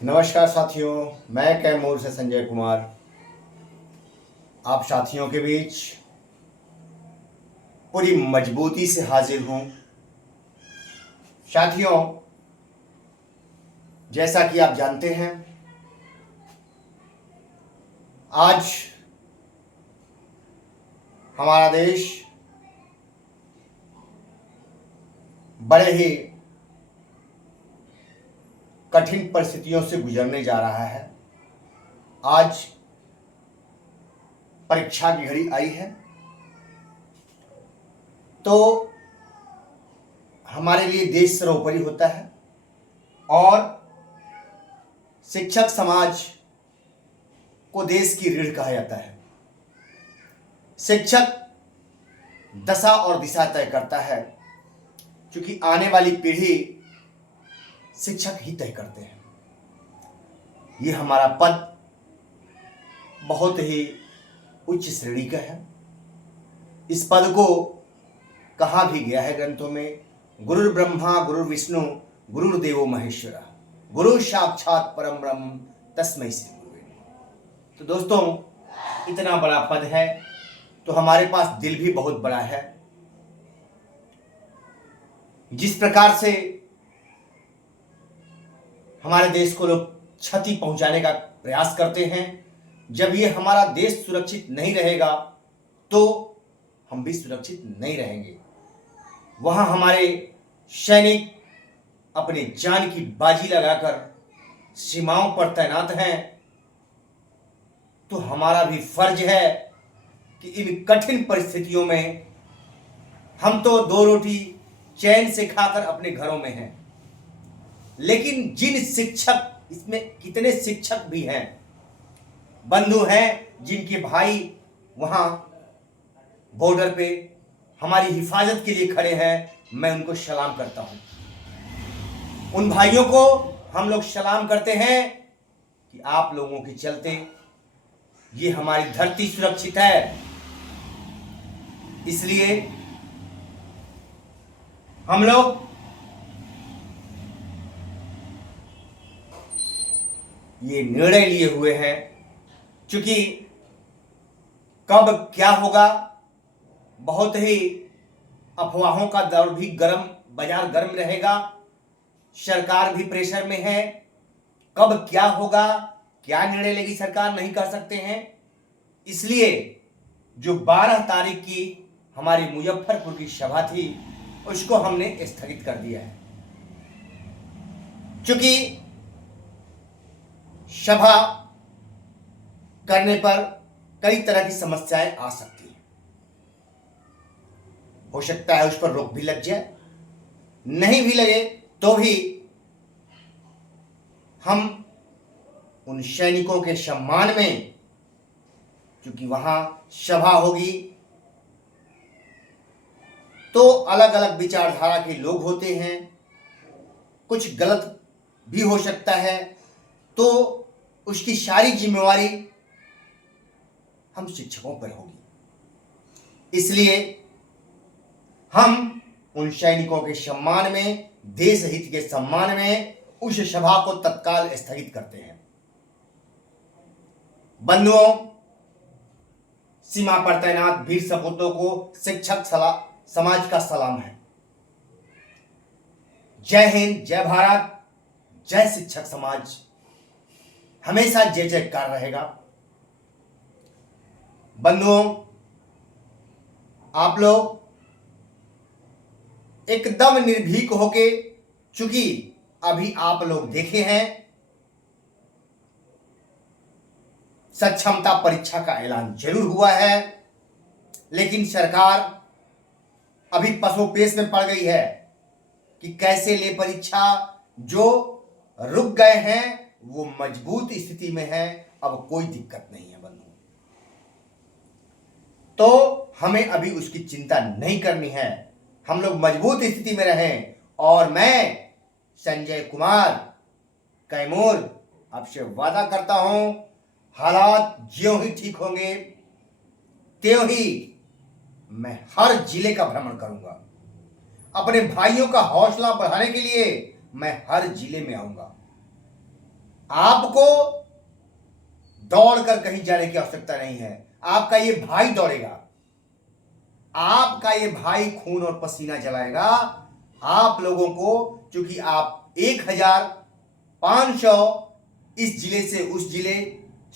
नमस्कार साथियों, मैं कैमूर से संजय कुमार आप साथियों के बीच पूरी मजबूती से हाजिर हूं। साथियों, जैसा कि आप जानते हैं, आज हमारा देश बड़े ही कठिन परिस्थितियों से गुजरने जा रहा है। आज परीक्षा की घड़ी आई है, तो हमारे लिए देश सर्वोपरि होता है और शिक्षक समाज को देश की रीढ़ कहा जाता है। शिक्षक दशा और दिशा तय करता है, क्योंकि आने वाली पीढ़ी शिक्षक ही तय करते हैं। ये हमारा पद बहुत ही उच्च श्रेणी का है। इस पद को कहा भी गया है ग्रंथों में, गुरु ब्रह्मा गुरु विष्णु गुरुर्देवो महेश्वरा, गुरु साक्षात परम ब्रह्म तस्मै श्री गुरुवे नमः। तो दोस्तों, इतना बड़ा पद है तो हमारे पास दिल भी बहुत बड़ा है। जिस प्रकार से हमारे देश को लोग क्षति पहुंचाने का प्रयास करते हैं, जब ये हमारा देश सुरक्षित नहीं रहेगा तो हम भी सुरक्षित नहीं रहेंगे। वहां हमारे सैनिक अपने जान की बाजी लगाकर सीमाओं पर तैनात हैं, तो हमारा भी फर्ज है कि इन कठिन परिस्थितियों में हम तो दो रोटी चैन से खाकर अपने घरों में हैं, लेकिन जिन शिक्षक, इसमें कितने शिक्षक भी हैं, बंधु हैं, जिनके भाई वहां बॉर्डर पे हमारी हिफाजत के लिए खड़े हैं, मैं उनको सलाम करता हूं। उन भाइयों को हम लोग सलाम करते हैं कि आप लोगों के चलते ये हमारी धरती सुरक्षित है। इसलिए हम लोग ये निर्णय लिए हुए हैं, क्योंकि कब क्या होगा, बहुत ही अफवाहों का दौर भी बाजार गर्म रहेगा, सरकार भी प्रेशर में है। कब क्या होगा, क्या निर्णय लेगी सरकार, नहीं कर सकते हैं। इसलिए जो 12 तारीख की हमारी मुजफ्फरपुर की सभा थी, उसको हमने स्थगित कर दिया है, क्योंकि सभा करने पर कई तरह की समस्याएं आ सकती हैं। हो सकता है उस पर रोक भी लग जाए, नहीं भी लगे तो भी हम उन सैनिकों के सम्मान में, क्योंकि वहां सभा होगी तो अलग अलग विचारधारा के लोग होते हैं, कुछ गलत भी हो सकता है, तो उसकी सारी जिम्मेवारी हम शिक्षकों पर होगी। इसलिए हम उन सैनिकों के सम्मान में, देश हित के सम्मान में उस सभा को तत्काल स्थगित करते हैं। बंधुओं, सीमा पर तैनात वीर सपूतों को शिक्षक समाज का सलाम है। जय हिंद, जय भारत, जय शिक्षक समाज। हमेशा जय जयकार रहेगा। बंधुओं, आप लोग एकदम निर्भीक होके, चूंकि अभी आप लोग देखे हैं सक्षमता परीक्षा का ऐलान जरूर हुआ है, लेकिन सरकार अभी पसोपेश में पड़ गई है कि कैसे ले परीक्षा। जो रुक गए हैं वो मजबूत स्थिति में है, अब कोई दिक्कत नहीं है बंधु। तो हमें अभी उसकी चिंता नहीं करनी है, हम लोग मजबूत स्थिति में रहें। और मैं संजय कुमार कैमूर आपसे वादा करता हूं, हालात ज्यों ही ठीक होंगे त्यों ही मैं हर जिले का भ्रमण करूंगा। अपने भाइयों का हौसला बढ़ाने के लिए मैं हर जिले में आऊंगा। आपको दौड़कर कहीं जाने की आवश्यकता नहीं है, आपका ये भाई दौड़ेगा, आपका ये भाई खून और पसीना जलाएगा आप लोगों को। क्योंकि आप 1500 इस जिले से उस जिले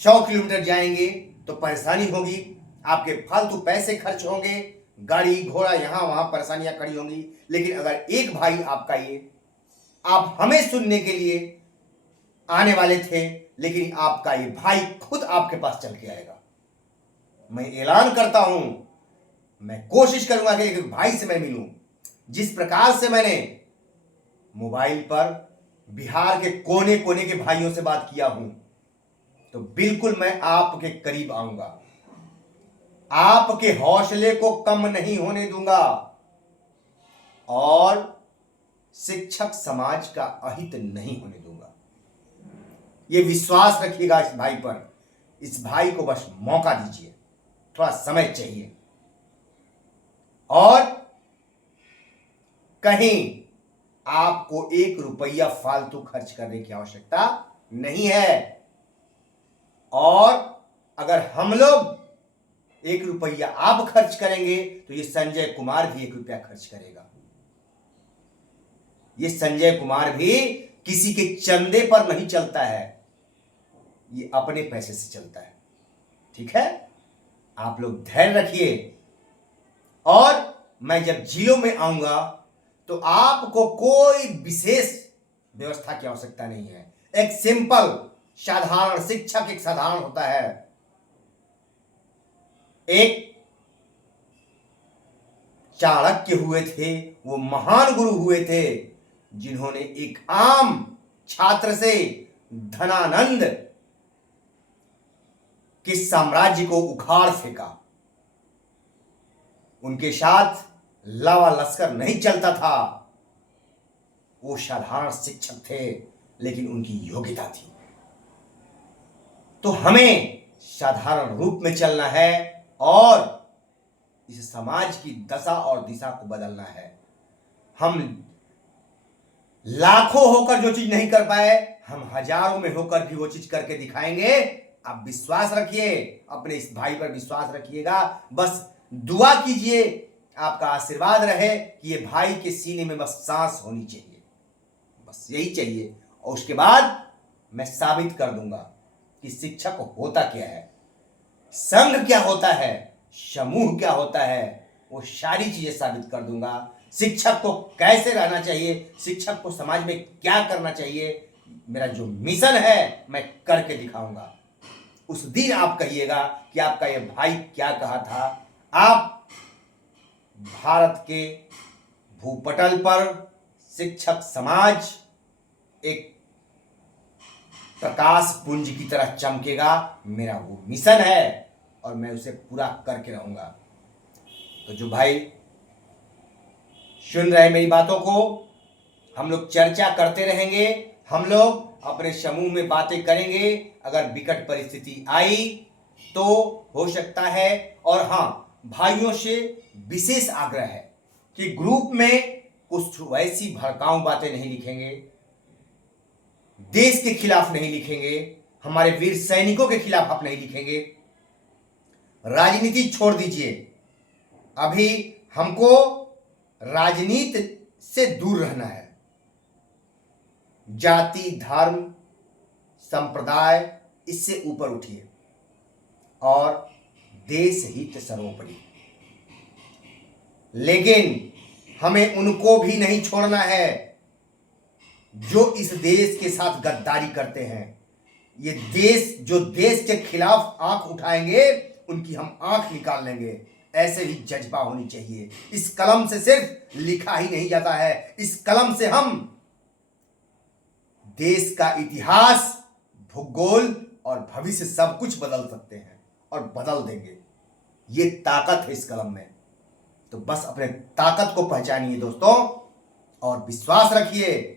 100 किलोमीटर जाएंगे तो परेशानी होगी, आपके फालतू पैसे खर्च होंगे, गाड़ी घोड़ा यहां वहां परेशानियां खड़ी होंगी। लेकिन अगर एक भाई आपका ये, आप हमें सुनने के लिए आने वाले थे, लेकिन आपका ये भाई खुद आपके पास चल के आएगा। मैं ऐलान करता हूं, मैं कोशिश करूंगा कि एक भाई से मैं मिलूं। जिस प्रकार से मैंने मोबाइल पर बिहार के कोने कोने के भाइयों से बात किया हूं, तो बिल्कुल मैं आपके करीब आऊंगा, आपके हौसले को कम नहीं होने दूंगा और शिक्षक समाज का अहित नहीं होने दूंगा। यह विश्वास रखिएगा इस भाई पर। इस भाई को बस मौका दीजिए, थोड़ा समय चाहिए। और कहीं आपको 1 रुपया फालतू खर्च करने की आवश्यकता नहीं है। और अगर हम लोग 1 रुपया आप खर्च करेंगे तो ये संजय कुमार भी 1 रुपया खर्च करेगा। ये संजय कुमार भी किसी के चंदे पर नहीं चलता है, ये अपने पैसे से चलता है। ठीक है, आप लोग धैर्य रखिए। और मैं जब जिलों में आऊंगा तो आपको कोई विशेष व्यवस्था की आवश्यकता नहीं है। एक सिंपल साधारण शिक्षक एक साधारण होता है, एक चाणक्य हुए थे, वो महान गुरु हुए थे जिन्होंने एक आम छात्र से धनानंद के साम्राज्य को उखाड़ फेंका। उनके साथ लावा लश्कर नहीं चलता था, वो साधारण शिक्षक थे लेकिन उनकी योग्यता थी। तो हमें साधारण रूप में चलना है और इस समाज की दशा और दिशा को बदलना है। हम लाखों होकर जो चीज नहीं कर पाए, हम हजारों में होकर भी वो चीज करके दिखाएंगे। आप विश्वास रखिए, अपने इस भाई पर विश्वास रखिएगा। बस दुआ कीजिए, आपका आशीर्वाद रहे कि ये भाई के सीने में बस सांस होनी चाहिए, बस यही चाहिए। और उसके बाद मैं साबित कर दूंगा कि शिक्षक होता क्या है, संघ क्या होता है, समूह क्या होता है, वो सारी चीजें साबित कर दूंगा। शिक्षक को कैसे रहना चाहिए, शिक्षक को समाज में क्या करना चाहिए, मेरा जो मिशन है मैं करके दिखाऊंगा। उस दिन आप कहिएगा कि आपका ये भाई क्या कहा था। आप भारत के भूपटल पर शिक्षक समाज एक प्रकाश पुंज की तरह चमकेगा, मेरा वो मिशन है और मैं उसे पूरा करके रहूंगा। तो जो भाई सुन रहे मेरी बातों को, हम लोग चर्चा करते रहेंगे, हम लोग अपने समूह में बातें करेंगे। अगर विकट परिस्थिति आई तो हो सकता है, और हाँ, भाइयों से विशेष आग्रह है कि ग्रुप में कुछ वैसी भड़काऊ बातें नहीं लिखेंगे, देश के खिलाफ नहीं लिखेंगे, हमारे वीर सैनिकों के खिलाफ आप नहीं लिखेंगे। राजनीति छोड़ दीजिए, अभी हमको राजनीति से दूर रहना है। जाति, धर्म, संप्रदाय, इससे ऊपर उठिए और देश हित सर्वोपरि। लेकिन हमें उनको भी नहीं छोड़ना है जो इस देश के साथ गद्दारी करते हैं। ये देश, जो देश के खिलाफ आंख उठाएंगे उनकी हम आंख निकाल लेंगे। ऐसे ही जज्बा होनी चाहिए। इस कलम से सिर्फ लिखा ही नहीं जाता है, इस कलम से हम देश का इतिहास, भूगोल और भविष्य सब कुछ बदल सकते हैं और बदल देंगे। ये ताकत है इस कलम में। तो बस अपने ताकत को पहचानिए दोस्तों और विश्वास रखिए।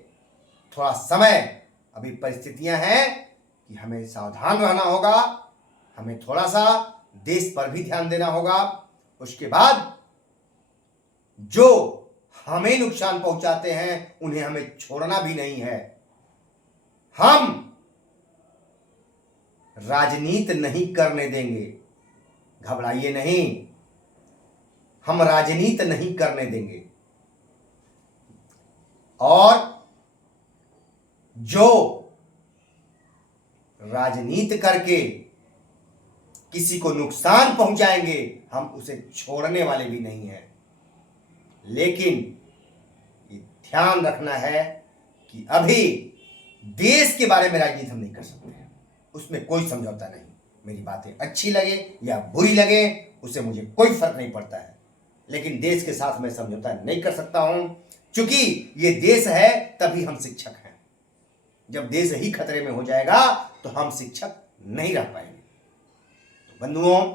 थोड़ा समय, अभी परिस्थितियां हैं कि हमें सावधान रहना होगा, हमें थोड़ा सा देश पर भी ध्यान देना होगा। उसके बाद जो हमें नुकसान पहुंचाते हैं उन्हें हमें छोड़ना भी नहीं है। हम राजनीति नहीं करने देंगे। घबराइए नहीं, हम राजनीति नहीं करने देंगे। और जो राजनीति करके किसी को नुकसान पहुंचाएंगे, हम उसे छोड़ने वाले भी नहीं हैं। लेकिन ये ध्यान रखना है कि अभी देश के बारे में राजनीति हम नहीं कर सकते हैं, उसमें कोई समझौता नहीं। मेरी बातें अच्छी लगे या बुरी लगे उससे मुझे कोई फर्क नहीं पड़ता है, लेकिन देश के साथ मैं समझौता नहीं कर सकता हूं। क्योंकि ये देश है तभी हम शिक्षक हैं। जब देश ही खतरे में हो जाएगा तो हम शिक्षक नहीं रह पाएंगे। तो बंधुओं,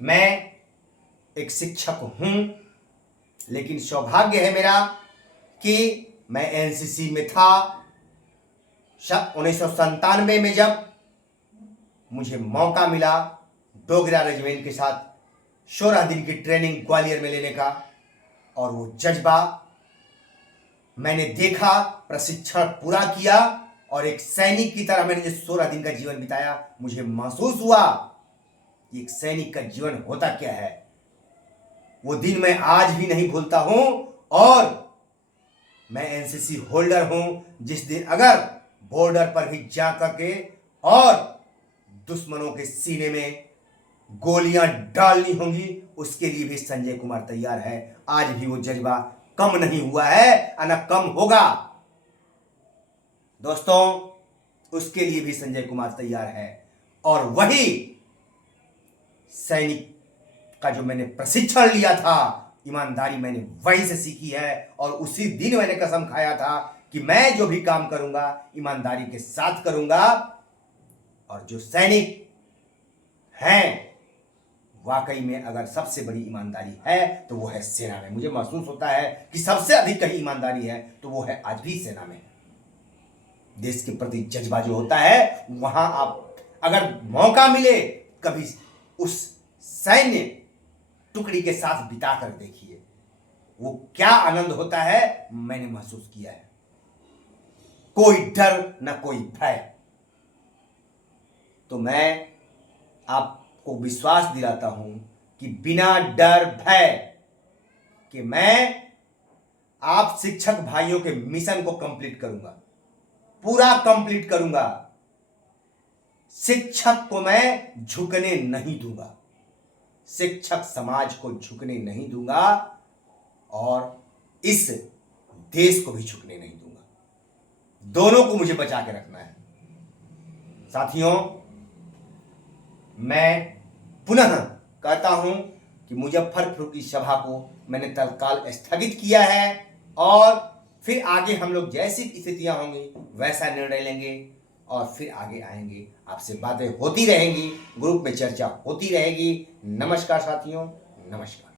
मैं एक शिक्षक हूं, लेकिन सौभाग्य है मेरा कि मैं एनसीसी में था। 1997 में जब मुझे मौका मिला डोगरा रेजिमेंट के साथ 16 दिन की ट्रेनिंग ग्वालियर में लेने का, और वो जज्बा मैंने देखा, प्रशिक्षण पूरा किया और एक सैनिक की तरह मैंने जो 16 दिन का जीवन बिताया, मुझे महसूस हुआ कि एक सैनिक का जीवन होता क्या है। वो दिन मैं आज भी नहीं भूलता हूं। और मैं एनसीसी होल्डर हूं। जिस दिन अगर बॉर्डर पर भी जा करके और दुश्मनों के सीने में गोलियां डालनी होंगी, उसके लिए भी संजय कुमार तैयार है। आज भी वो जज्बा कम नहीं हुआ है और न कम होगा। दोस्तों, उसके लिए भी संजय कुमार तैयार है। और वही सैनिक का जो मैंने प्रशिक्षण लिया था, ईमानदारी मैंने वहीं से सीखी है। और उसी दिन मैंने कसम खाया था कि मैं जो भी काम करूंगा ईमानदारी के साथ करूंगा। और जो सैनिक हैं, वाकई में अगर सबसे बड़ी ईमानदारी है तो वो है सेना में। मुझे महसूस होता है कि सबसे अधिक कहीं ईमानदारी है तो वो है आज भी सेना में। देश के प्रति जज्बा जो होता है, वहां आप अगर मौका मिले कभी उस सैन्य टुकड़ी के साथ बिता कर देखिए, वो क्या आनंद होता है, मैंने महसूस किया है। कोई डर न कोई भय। तो मैं आपको विश्वास दिलाता हूं कि बिना डर भय कि मैं आप शिक्षक भाइयों के मिशन को कंप्लीट करूंगा, पूरा कंप्लीट करूंगा। शिक्षक को मैं झुकने नहीं दूंगा, शिक्षक समाज को झुकने नहीं दूंगा, और इस देश को भी झुकने नहीं दूंगा। दोनों को मुझे बचा के रखना है। साथियों, मैं पुनः कहता हूं कि मुजफ्फरपुर की सभा को मैंने तत्काल स्थगित किया है, और फिर आगे हम लोग जैसी स्थितियां होंगी वैसा निर्णय लेंगे और फिर आगे आएंगे। आपसे बातें होती रहेंगी, ग्रुप में चर्चा होती रहेगी। नमस्कार साथियों, नमस्कार।